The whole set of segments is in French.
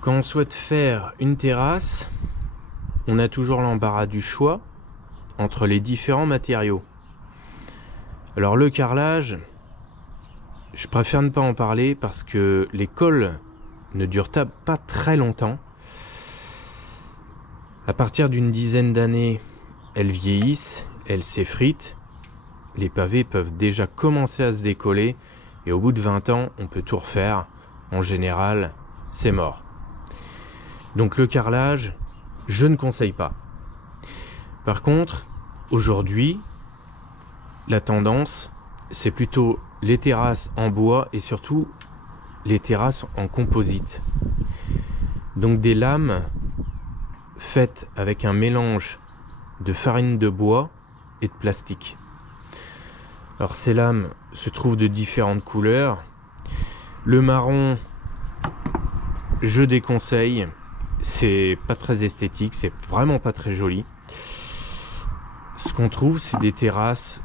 Quand on souhaite faire une terrasse, on a toujours l'embarras du choix entre les différents matériaux. Alors le carrelage, je préfère ne pas en parler parce que les colles ne durent pas très longtemps. À partir d'une dizaine d'années, elles vieillissent, elles s'effritent. Les pavés peuvent déjà commencer à se décoller et au bout de 20 ans, on peut tout refaire. En général, c'est mort. Donc le carrelage, je ne conseille pas. Par contre, aujourd'hui, la tendance, c'est plutôt les terrasses en bois et surtout les terrasses en composite. Donc des lames faites avec un mélange de farine de bois et de plastique. Alors ces lames se trouvent de différentes couleurs. Le marron, je déconseille. C'est pas très esthétique, c'est vraiment pas très joli. Ce qu'on trouve, c'est des terrasses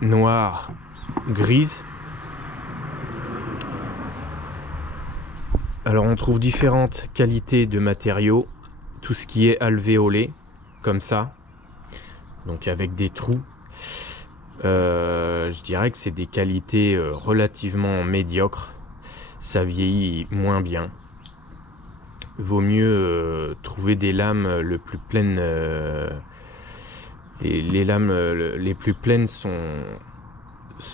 noires, grises. Alors on trouve différentes qualités de matériaux. Tout ce qui est alvéolé, comme ça, donc avec des trous. Je dirais que c'est des qualités relativement médiocres. Ça vieillit moins bien. Vaut mieux trouver des lames le plus pleines. Les lames les plus pleines sont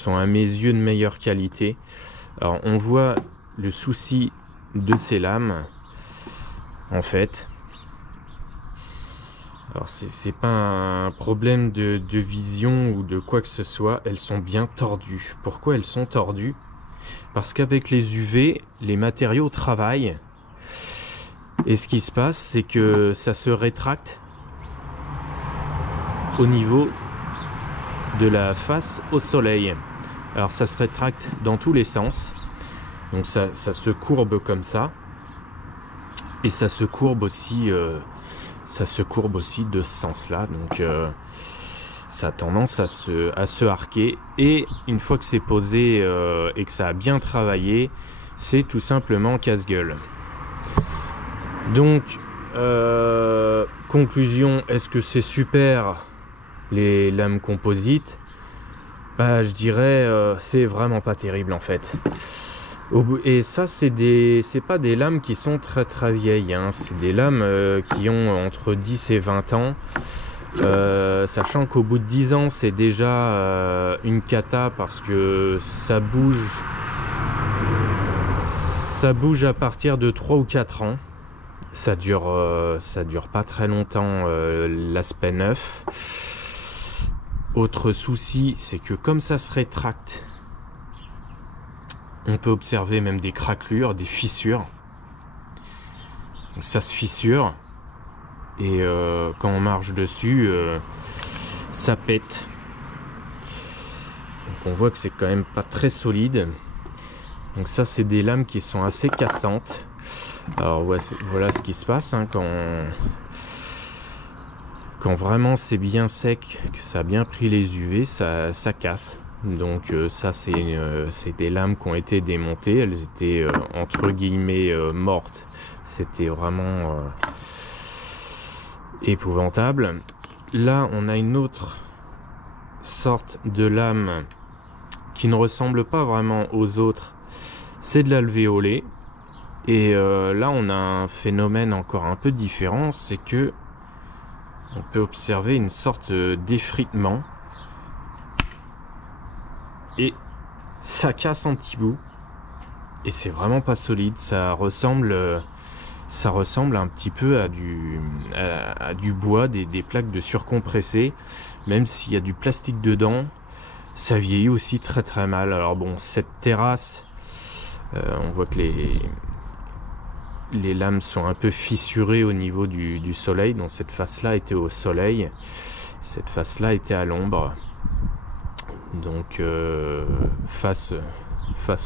à mes yeux de meilleure qualité. Alors on voit le souci de ces lames, en fait. Alors c'est pas un problème de vision ou de quoi que ce soit, elles sont bien tordues. Pourquoi elles sont tordues? Parce qu'avec les UV, les matériaux travaillent. Et ce qui se passe, c'est que ça se rétracte au niveau de la face au soleil. Alors ça se rétracte dans tous les sens. Donc ça se courbe comme ça. Et ça se courbe aussi de ce sens-là. Donc ça a tendance à se arquer. Et une fois que c'est posé et que ça a bien travaillé, c'est tout simplement casse-gueule. Donc, conclusion, est-ce que c'est super les lames composites? Bah, je dirais c'est vraiment pas terrible en fait. Et ça, c'est pas des lames qui sont très très vieilles, hein. C'est des lames qui ont entre 10 et 20 ans. Sachant qu'au bout de 10 ans, c'est déjà une cata parce que ça bouge à partir de 3 ou 4 ans. Ça dure pas très longtemps l'aspect neuf. Autre souci, c'est que comme ça se rétracte, on peut observer même des craquelures, des fissures. Donc ça se fissure et quand on marche dessus, ça pète. Donc on voit que c'est quand même pas très solide. Donc ça, c'est des lames qui sont assez cassantes. Alors voilà ce qui se passe hein, quand vraiment c'est bien sec, que ça a bien pris les UV, ça casse. Donc ça c'est des lames qui ont été démontées, elles étaient entre guillemets mortes. C'était vraiment épouvantable. Là on a une autre sorte de lame qui ne ressemble pas vraiment aux autres. C'est de l'alvéolé. Et là on a un phénomène encore un peu différent, c'est que on peut observer une sorte d'effritement et ça casse en petits bouts et c'est vraiment pas solide. Ça ressemble un petit peu à du bois, des plaques de surcompressé. Même s'il y a du plastique dedans, ça vieillit aussi très très mal. Alors bon, cette terrasse, on voit que les lames sont un peu fissurées au niveau du soleil. Donc cette face-là était au soleil, cette face-là était à l'ombre. Donc face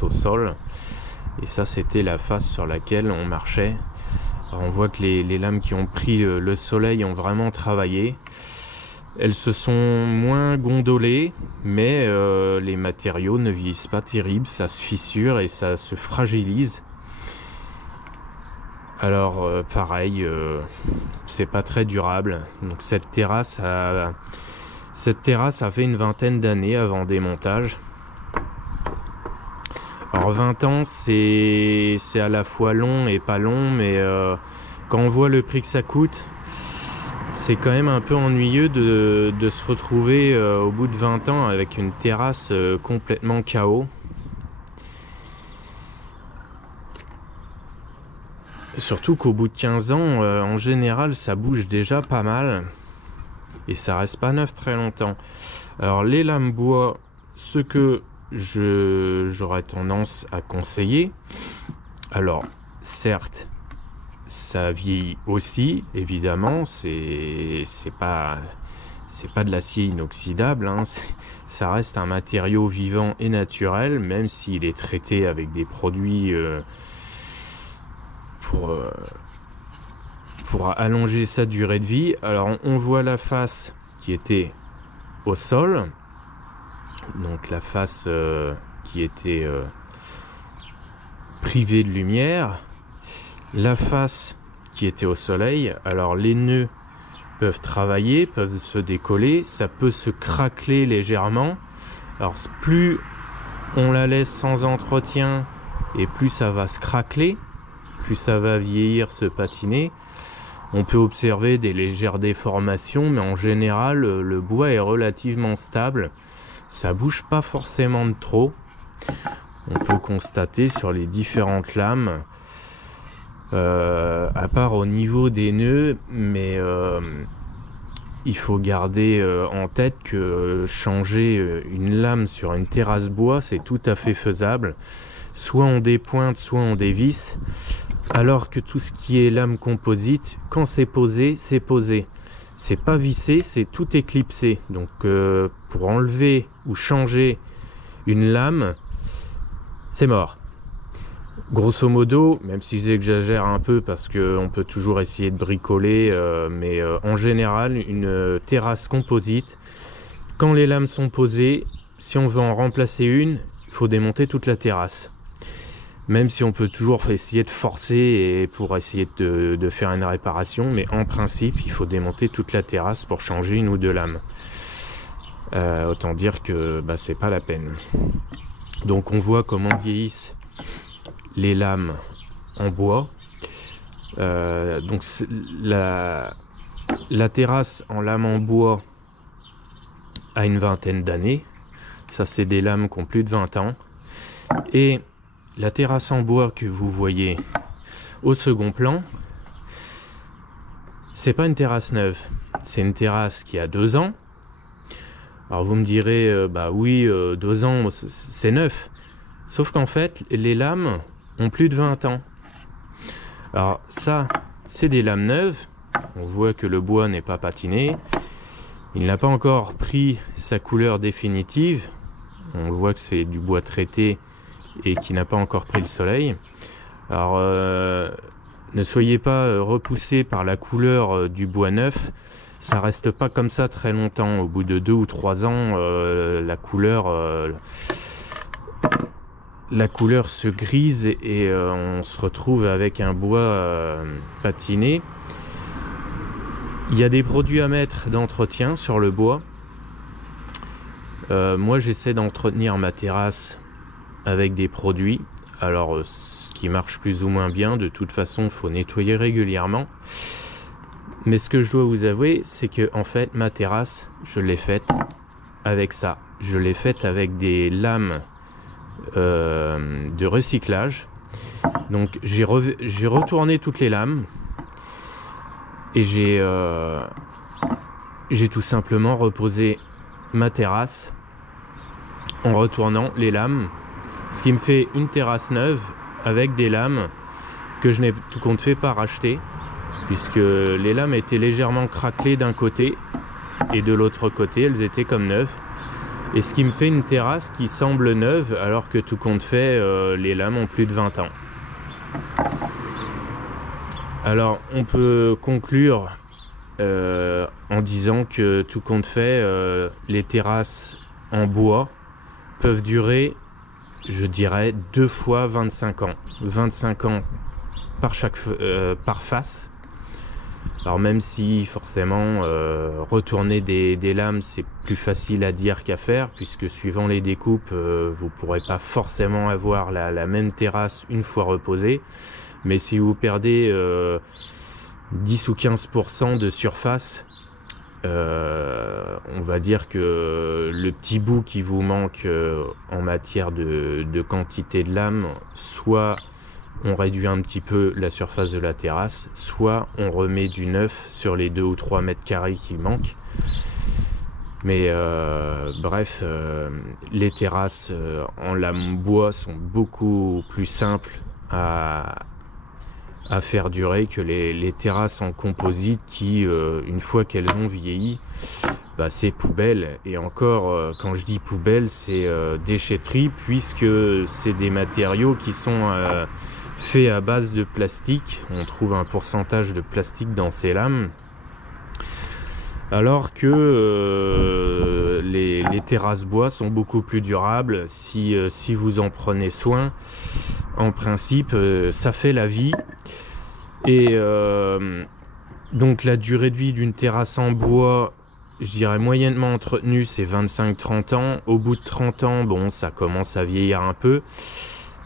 au sol. Et ça, c'était la face sur laquelle on marchait. Alors, on voit que les lames qui ont pris le soleil ont vraiment travaillé. Elles se sont moins gondolées, mais les matériaux ne vieillissent pas terrible, ça se fissure et ça se fragilise. Alors pareil, c'est pas très durable. Donc cette terrasse a fait une vingtaine d'années avant démontage. Alors 20 ans, c'est à la fois long et pas long, mais quand on voit le prix que ça coûte, c'est quand même un peu ennuyeux de se retrouver au bout de 20 ans avec une terrasse complètement KO. Surtout qu'au bout de 15 ans, en général, ça bouge déjà pas mal. Et ça reste pas neuf très longtemps. Alors les lames bois, ce que j'aurais tendance à conseiller, alors certes, ça vieillit aussi, évidemment, c'est pas de l'acier inoxydable, hein, ça reste un matériau vivant et naturel, même s'il est traité avec des produits pour allonger sa durée de vie. Alors on voit la face qui était au sol, donc la face qui était privée de lumière, la face qui était au soleil. Alors les nœuds peuvent travailler, peuvent se décoller, ça peut se craqueler légèrement. Alors plus on la laisse sans entretien et plus ça va se craqueler, plus ça va vieillir, se patiner. On peut observer des légères déformations, mais en général le bois est relativement stable, ça bouge pas forcément de trop. On peut constater sur les différentes lames, à part au niveau des nœuds, mais il faut garder en tête que changer une lame sur une terrasse bois, c'est tout à fait faisable. Soit on dépointe, soit on dévisse. Alors que tout ce qui est lame composite, quand c'est posé, c'est posé. C'est pas vissé, c'est tout éclipsé. Donc pour enlever ou changer une lame, c'est mort. Grosso modo, même si j'exagère un peu parce qu'on peut toujours essayer de bricoler, mais en général, une terrasse composite, quand les lames sont posées, si on veut en remplacer une, il faut démonter toute la terrasse. Même si on peut toujours essayer de forcer et pour essayer de faire une réparation, mais en principe, il faut démonter toute la terrasse pour changer une ou deux lames. Autant dire que c'est pas la peine. Donc on voit comment vieillissent les lames en bois. Donc la terrasse en lame en bois a une vingtaine d'années. Ça, c'est des lames qui ont plus de 20 ans. Et la terrasse en bois que vous voyez au second plan, c'est pas une terrasse neuve, c'est une terrasse qui a 2 ans. Alors vous me direz, oui, 2 ans, c'est neuf. Sauf qu'en fait, les lames ont plus de 20 ans. Alors ça, c'est des lames neuves. On voit que le bois n'est pas patiné. Il n'a pas encore pris sa couleur définitive. On voit que c'est du bois traité et qui n'a pas encore pris le soleil. Alors ne soyez pas repoussés par la couleur du bois neuf, ça reste pas comme ça très longtemps. Au bout de 2 ou 3 ans, la couleur se grise et on se retrouve avec un bois patiné. Il y a des produits à mettre d'entretien sur le bois. Moi j'essaie d'entretenir ma terrasse avec des produits. Alors ce qui marche plus ou moins bien, de toute façon il faut nettoyer régulièrement. Mais ce que je dois vous avouer, c'est que en fait ma terrasse, je l'ai faite avec ça. Je l'ai faite avec des lames de recyclage. Donc j'ai retourné toutes les lames et j'ai tout simplement reposé ma terrasse en retournant les lames, ce qui me fait une terrasse neuve avec des lames que je n'ai tout compte fait pas racheter, puisque les lames étaient légèrement craquelées d'un côté et de l'autre côté elles étaient comme neuves, et ce qui me fait une terrasse qui semble neuve alors que tout compte fait les lames ont plus de 20 ans. Alors on peut conclure en disant que tout compte fait, les terrasses en bois peuvent durer, je dirais, 2 fois 25 ans. 25 ans par face. Alors même si forcément retourner des lames c'est plus facile à dire qu'à faire, puisque suivant les découpes vous pourrez pas forcément avoir la même terrasse une fois reposée, mais si vous perdez 10 ou 15% de surface, on va dire que le petit bout qui vous manque en matière de quantité de lames, soit on réduit un petit peu la surface de la terrasse, soit on remet du neuf sur les 2 ou 3 mètres carrés qui manquent. Mais bref, les terrasses en lame bois sont beaucoup plus simples à faire durer que les terrasses en composite qui, une fois qu'elles ont vieilli, bah, c'est poubelle. Et encore, quand je dis poubelle, c'est déchetterie, puisque c'est des matériaux qui sont faits à base de plastique. On trouve un pourcentage de plastique dans ces lames, alors que les terrasses bois sont beaucoup plus durables si vous en prenez soin. En principe, ça fait la vie. Et donc la durée de vie d'une terrasse en bois, je dirais moyennement entretenue, c'est 25-30 ans. Au bout de 30 ans, bon, ça commence à vieillir un peu.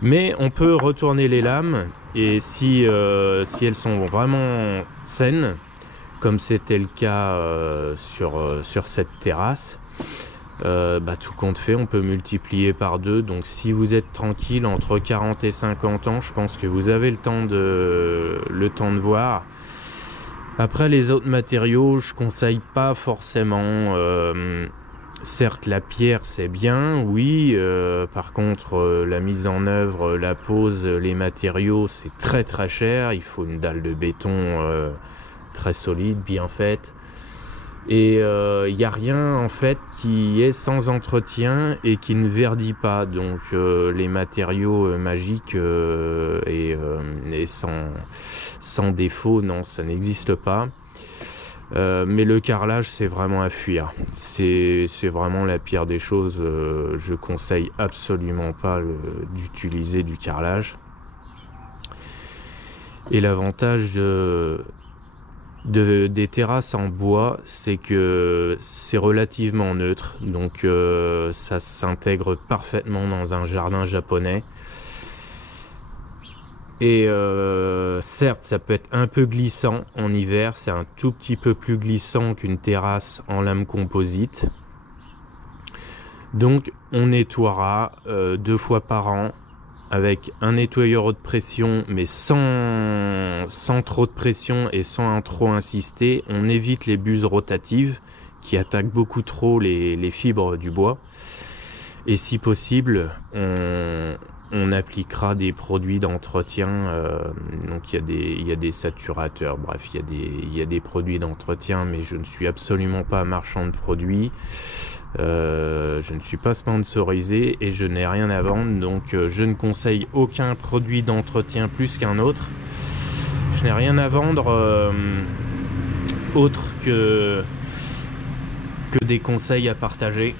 Mais on peut retourner les lames, et si elles sont vraiment saines, comme c'était le cas sur cette terrasse, bah, tout compte fait, on peut multiplier par 2. Donc si vous êtes tranquille entre 40 et 50 ans, je pense que vous avez le temps de voir. Après, les autres matériaux, je conseille pas forcément. Certes, la pierre c'est bien, oui. Par contre, la mise en œuvre, la pose, les matériaux, c'est très très cher. Il faut une dalle de béton très solide, bien faite. Et il n'y a rien en fait qui est sans entretien et qui ne verdit pas. Donc les matériaux magiques et sans défaut, non, ça n'existe pas. Mais le carrelage, c'est vraiment à fuir. C'est vraiment la pire des choses. Je conseille absolument pas d'utiliser du carrelage. Et l'avantage des terrasses en bois, c'est que c'est relativement neutre. Donc ça s'intègre parfaitement dans un jardin japonais. Et certes, ça peut être un peu glissant en hiver, c'est un tout petit peu plus glissant qu'une terrasse en lame composite. Donc on nettoiera 2 fois par an avec un nettoyeur haute pression, mais sans trop de pression et sans trop insister. On évite les buses rotatives qui attaquent beaucoup trop les fibres du bois. Et si possible, on appliquera des produits d'entretien, donc il y a des saturateurs, bref, il y a des produits d'entretien, mais je ne suis absolument pas marchand de produits, je ne suis pas sponsorisé et je n'ai rien à vendre, donc je ne conseille aucun produit d'entretien plus qu'un autre. Je n'ai rien à vendre autre que des conseils à partager.